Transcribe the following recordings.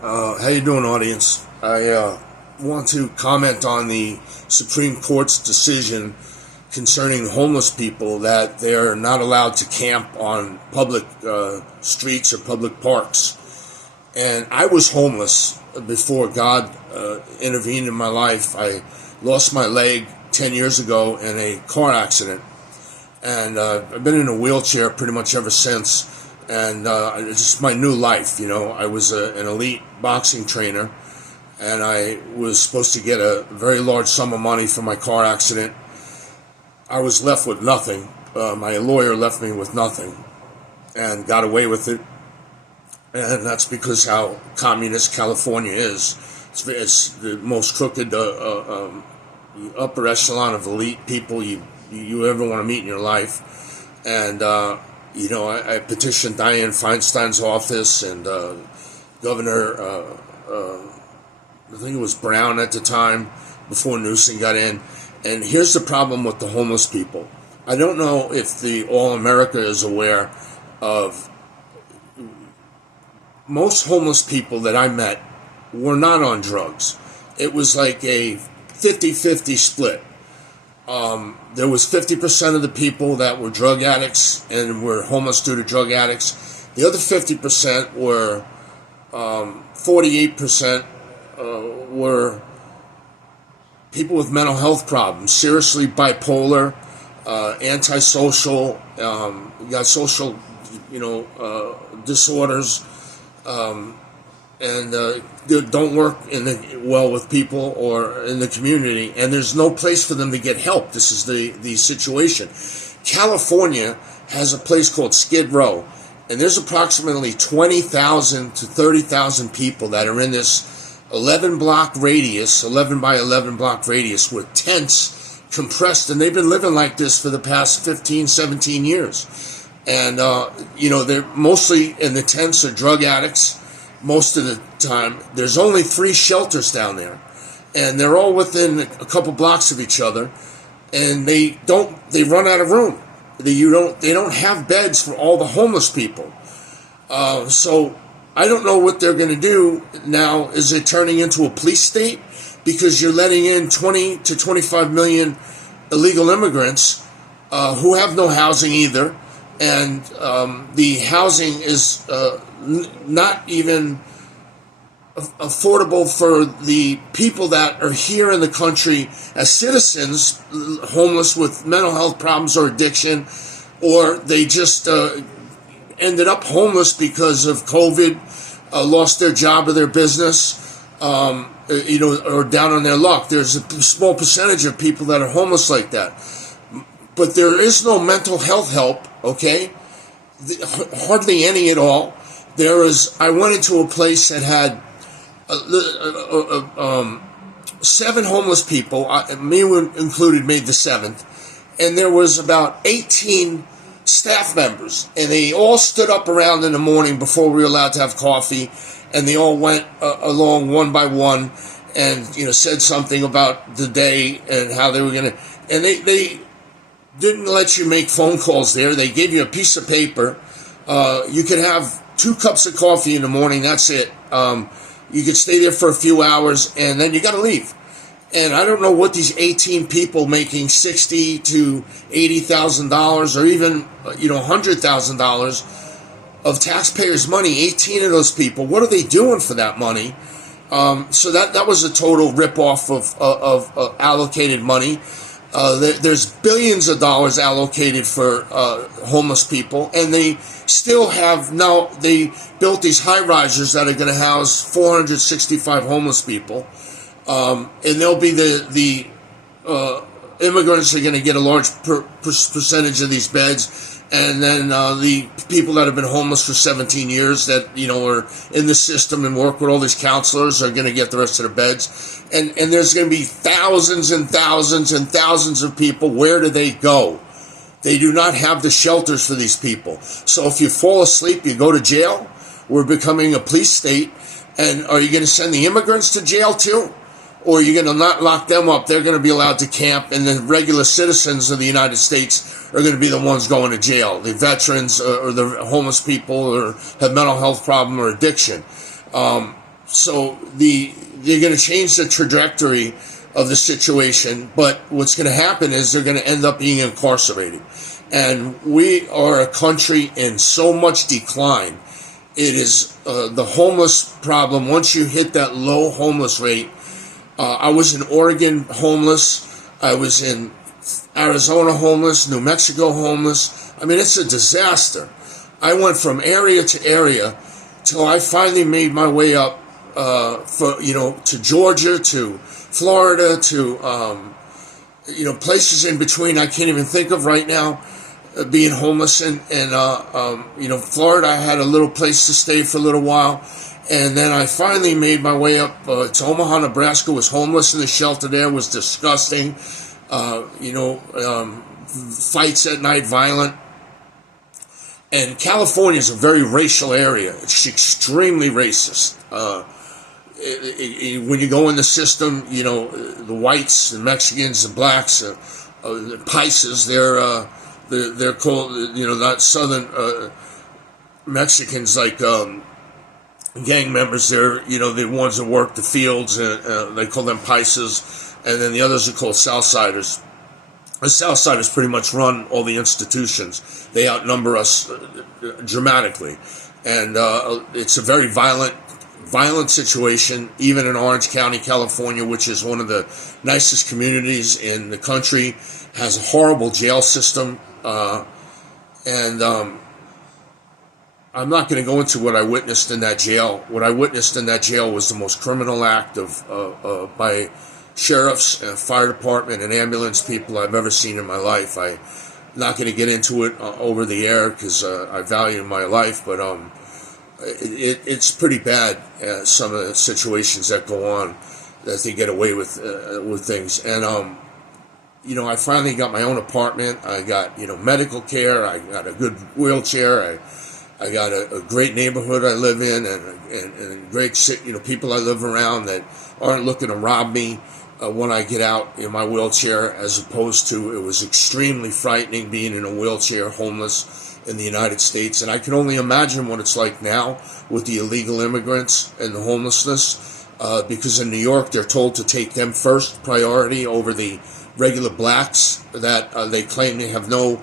How you doing, audience? I want to comment on the Supreme Court's decision concerning homeless people that they're not allowed to camp on public streets or public parks. And I was homeless before God intervened in my life. I lost my leg 10 years ago in a car accident, and I've been in a wheelchair pretty much ever since. And it's just my new life. I was an elite boxing trainer, and I was supposed to get a very large sum of money for my car accident. I was left with nothing. My lawyer left me with nothing and got away with it. And that's because how communist California is. It's the most crooked upper echelon of elite people you ever want to meet in your life. And I petitioned Dianne Feinstein's office and Governor, I think it was Brown at the time, before Newsom got in. And here's the problem with the homeless people. I don't know if the All America is aware of most homeless people that I met were not on drugs. It was like a 50-50 split. There was 50% of the people that were drug addicts and were homeless due to drug addicts. The other 50% were 48% were people with mental health problems, seriously bipolar, antisocial, got social, disorders, and don't work well with people or in the community, and there's no place for them to get help. This is the situation. California has a place called Skid Row, and there's approximately 20,000 to 30,000 people that are in this 11 by 11 block radius with tents compressed, and they've been living like this for the past 15, 17 years. And, they're mostly in the tents are drug addicts. Most of the time, there's only 3 shelters down there, and they're all within a couple blocks of each other, and they run out of room. They don't have beds for all the homeless people. So I don't know what they're going to do now. Is it turning into a police state because you're letting in 20 to 25 million illegal immigrants who have no housing either? And the housing is not even affordable for the people that are here in the country as citizens, homeless with mental health problems or addiction, or they just ended up homeless because of COVID, lost their job or their business, or down on their luck. There's a small percentage of people that are homeless like that. But there is no mental health help, okay? Hardly any at all. I went into a place that had 7 homeless people, me included, made the 7th, and there was about 18 staff members, and they all stood up around in the morning before we were allowed to have coffee, and they all went along one by one and said something about the day and how they were going to, and they didn't let you make phone calls there. They gave you a piece of paper. You could have 2 cups of coffee in the morning. That's it. You could stay there for a few hours, and then you got to leave. And I don't know what these 18 people making $60,000 to $80,000 or even $100,000 of taxpayers' money. 18 of those people. What are they doing for that money? So that was a total ripoff of allocated money. There's billions of dollars allocated for homeless people, and they still have now. They built these high risers that are going to house 465 homeless people, and they'll be the immigrants are going to get a large percentage of these beds. And then the people that have been homeless for 17 years that, are in the system and work with all these counselors are going to get the rest of the beds. And there's going to be thousands and thousands and thousands of people. Where do they go? They do not have the shelters for these people. So if you fall asleep, you go to jail. We're becoming a police state. And are you going to send the immigrants to jail too? Or are you going to not lock them up? They're going to be allowed to camp, and the regular citizens of the United States are going to be the ones going to jail. The veterans or the homeless people or have mental health problem or addiction. So they're going to change the trajectory of the situation, but what's going to happen is they're going to end up being incarcerated. And we are a country in so much decline. It is the homeless problem. Once you hit that low homeless rate, I was in Oregon homeless. I was in Arizona homeless, New Mexico homeless. I mean, it's a disaster. I went from area to area till I finally made my way up to Georgia, to Florida, to places in between I can't even think of right now. Being homeless in Florida, I had a little place to stay for a little while, and then I finally made my way up to Omaha, Nebraska. Was homeless in the shelter there. Was disgusting. Fights at night, violent. And California is a very racial area. It's extremely racist. When you go in the system, the whites, the Mexicans, the blacks, the Paisas, they're called, not Southern Mexicans like gang members. They're, the ones that work the fields, and they call them Paisas, and then the others are called Southsiders. The Southsiders pretty much run all the institutions. They outnumber us dramatically, and it's a very violent situation, even in Orange County, California, which is one of the nicest communities in the country, has a horrible jail system, and I'm not going to go into what I witnessed in that jail. What I witnessed in that jail was the most criminal act by sheriffs and fire department and ambulance people I've ever seen in my life. I'm not going to get into it over the air because I value my life, but it's pretty bad, some of the situations that go on, that they get away with things. And I finally got my own apartment. I got medical care. I got a good wheelchair. I got a great neighborhood I live in, and great people I live around that aren't looking to rob me when I get out in my wheelchair, as opposed to, it was extremely frightening being in a wheelchair, homeless in the United States. And I can only imagine what it's like now with the illegal immigrants and the homelessness, because in New York they're told to take them first priority over the regular blacks, that they claim they have no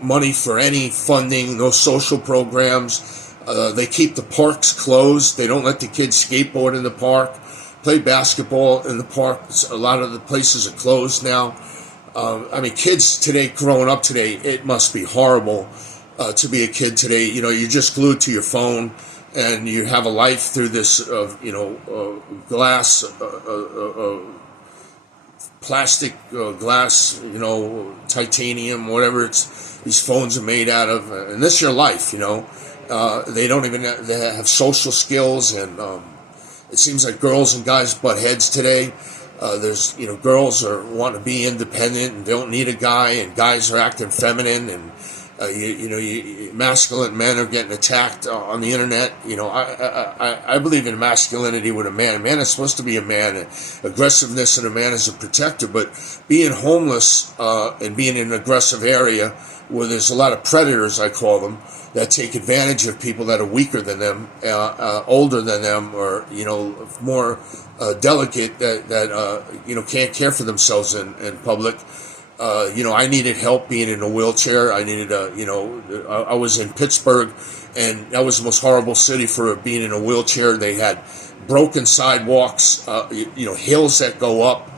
money for any funding, no social programs. They keep the parks closed. They don't let the kids skateboard in the park, play basketball in the park. A lot of the places are closed now. Kids today, growing up today, it must be horrible to be a kid today. You're just glued to your phone, and you have a life through this, glass, plastic, glass, titanium, whatever these phones are made out of, and this is your life. They don't even they have social skills, and it seems like girls and guys butt heads today. There's girls want to be independent and don't need a guy, and guys are acting feminine, and masculine men are getting attacked on the internet. I believe in masculinity with a man. A man is supposed to be a man, aggressiveness in a man is a protector. But being homeless and being in an aggressive area where there's a lot of predators, I call them, that take advantage of people that are weaker than them, older than them, or more delicate, that can't care for themselves in public. I needed help being in a wheelchair. I needed I was in Pittsburgh, and that was the most horrible city for being in a wheelchair. They had broken sidewalks, hills that go up,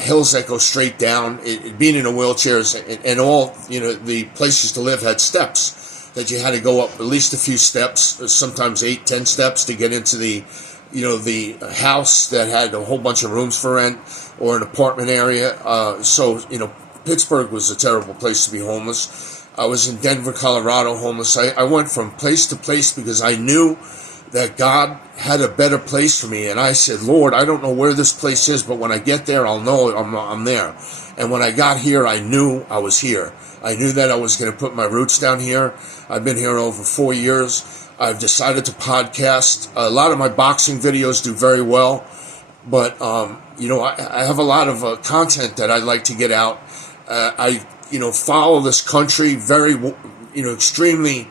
hills that go straight down. Being in a wheelchair, and all, the places to live had steps that you had to go up at least a few steps, sometimes 8-10 steps to get into the house that had a whole bunch of rooms for rent, or an apartment area. Pittsburgh was a terrible place to be homeless. I was in Denver, Colorado, homeless. I went from place to place because I knew that God had a better place for me. And I said, Lord, I don't know where this place is, but when I get there, I'll know I'm there. And when I got here, I knew I was here. I knew that I was going to put my roots down here. I've been here over 4 years. I've decided to podcast. A lot of my boxing videos do very well, but I have a lot of content that I'd like to get out. I follow this country very, extremely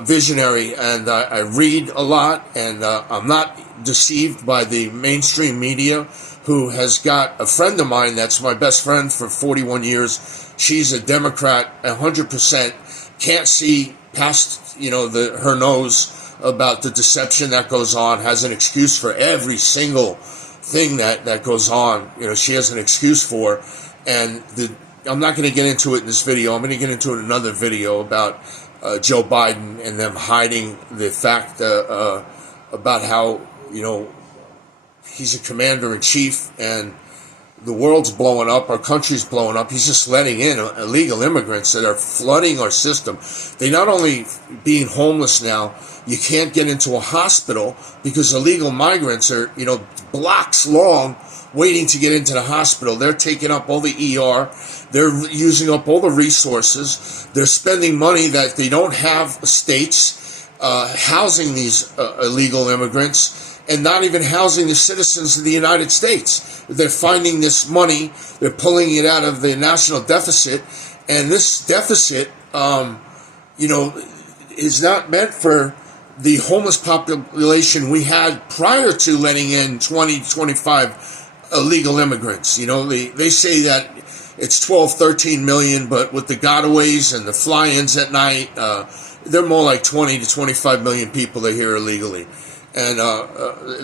visionary, and I read a lot, and I'm not deceived by the mainstream media, who has got a friend of mine that's my best friend for 41 years. She's a Democrat, 100%, can't see past, her nose about the deception that goes on, has an excuse for every single thing that goes on. She has an excuse for, and I'm not going to get into it in this video. I'm going to get into it in another video about Joe Biden and them hiding the fact about how, he's a commander-in-chief and the world's blowing up, our country's blowing up. He's just letting in illegal immigrants that are flooding our system. They not only being homeless now, you can't get into a hospital because illegal migrants are, blocks long waiting to get into the hospital. They're taking up all the ER. They're using up all the resources. They're spending money that they don't have states housing these illegal immigrants, and not even housing the citizens of the United States. They're finding this money, they're pulling it out of the national deficit, and this deficit, is not meant for the homeless population we had prior to letting in 20, 25 illegal immigrants. They say that it's 12, 13 million, but with the gotaways and the fly-ins at night, they're more like 20 to 25 million people that are here illegally. And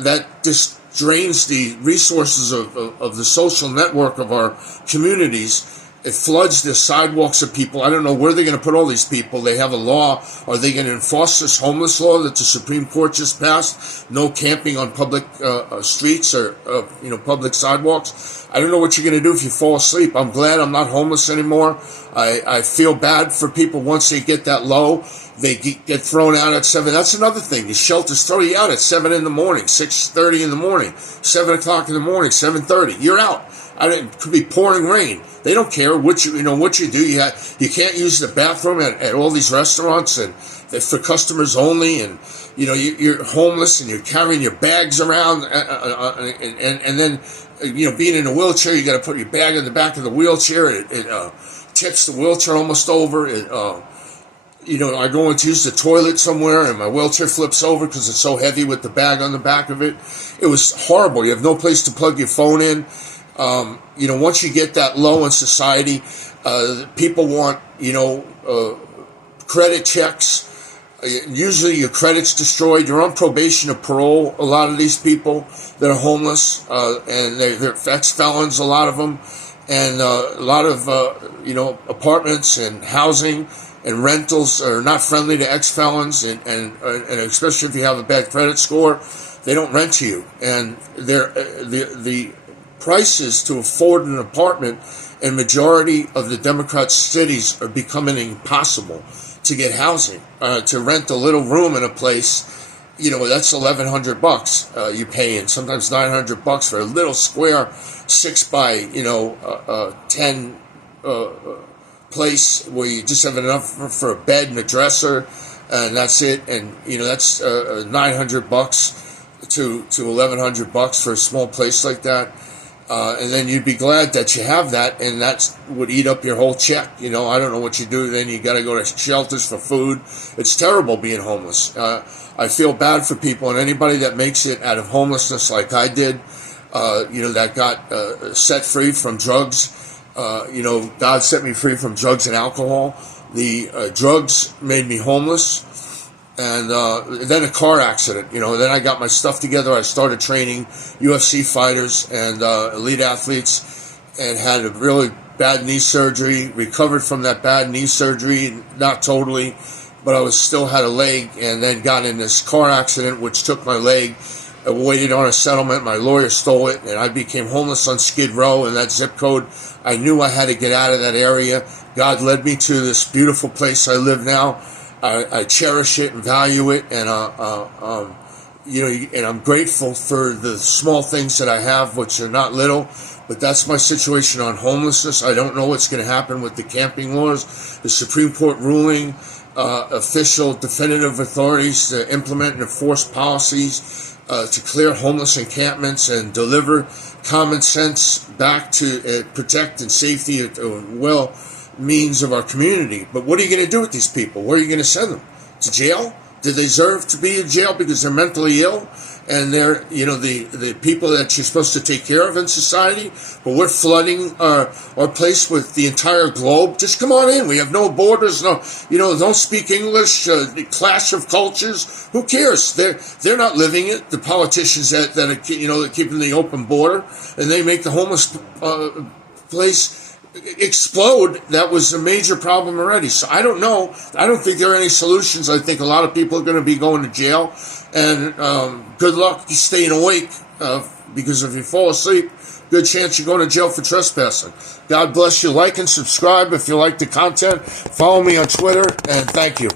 that just drains the resources of the social network of our communities. It floods the sidewalks of people. I don't know where they're going to put all these people. They have a law. Are they going to enforce this homeless law that the Supreme Court just passed? No camping on public streets or public sidewalks. I don't know what you're going to do if you fall asleep. I'm glad I'm not homeless anymore. I feel bad for people once they get that low. They get thrown out at 7. That's another thing. The shelters throw you out at 7 in the morning, 6:30 in the morning, 7 o'clock in the morning, 7:30. You're out. It could be pouring rain. They don't care what you do. You can't use the bathroom at all these restaurants, and they're for customers only. And you're homeless and you're carrying your bags around, and then being in a wheelchair, you got to put your bag in the back of the wheelchair. It tips the wheelchair almost over. I go in to use the toilet somewhere and my wheelchair flips over because it's so heavy with the bag on the back of it. It was horrible. You have no place to plug your phone in. Once you get that low in society, people want, credit checks. Usually your credit's destroyed. You're on probation or parole, a lot of these people that are homeless, and they're ex-felons, a lot of them, and a lot of, apartments and housing and rentals are not friendly to ex-felons, and especially if you have a bad credit score, they don't rent to you. And the prices to afford an apartment in majority of the Democrat cities are becoming impossible to get housing. To rent a little room in a place, that's $1,100 you pay, and sometimes $900 for a little square 6 by 10 place where you just have enough for a bed and a dresser, and that's it. And that's $900 to $1,100 for a small place like that. And then you'd be glad that you have that, and that would eat up your whole check. I don't know what you do. Then you got to go to shelters for food. It's terrible being homeless. I feel bad for people, and anybody that makes it out of homelessness like I did, that got set free from drugs. God set me free from drugs and alcohol. The drugs made me homeless. And then a car accident, then I got my stuff together. I started training UFC fighters and elite athletes, and had a really bad knee surgery, recovered from that bad knee surgery, not totally, but I still had a leg, and then got in this car accident, which took my leg. I waited on a settlement. My lawyer stole it, and I became homeless on Skid Row in that zip code. I knew I had to get out of that area. God led me to this beautiful place I live now. I cherish it and value it, and and I'm grateful for the small things that I have, which are not little. But that's my situation on homelessness. I don't know what's going to happen with the camping laws, the Supreme Court ruling, official definitive authorities to implement and enforce policies to clear homeless encampments and deliver common sense back to protect and safety means of our community. But what are you going to do with these people? Where are you going to send them? to jail? Do they deserve to be in jail because they're mentally ill and they're, the people that you're supposed to take care of in society? But we're flooding our place with the entire globe. Just come on in. We have no borders. No, don't speak English. The clash of cultures. Who cares? They're not living it. The politicians that are that keeping the open border, and they make the homeless place explode. That was a major problem already. So I don't know. I don't think there are any solutions. I think a lot of people are going to be going to jail, and good luck staying awake because if you fall asleep, good chance you're going to jail for trespassing. God bless you. Like and subscribe if you like the content. Follow me on Twitter, and thank you.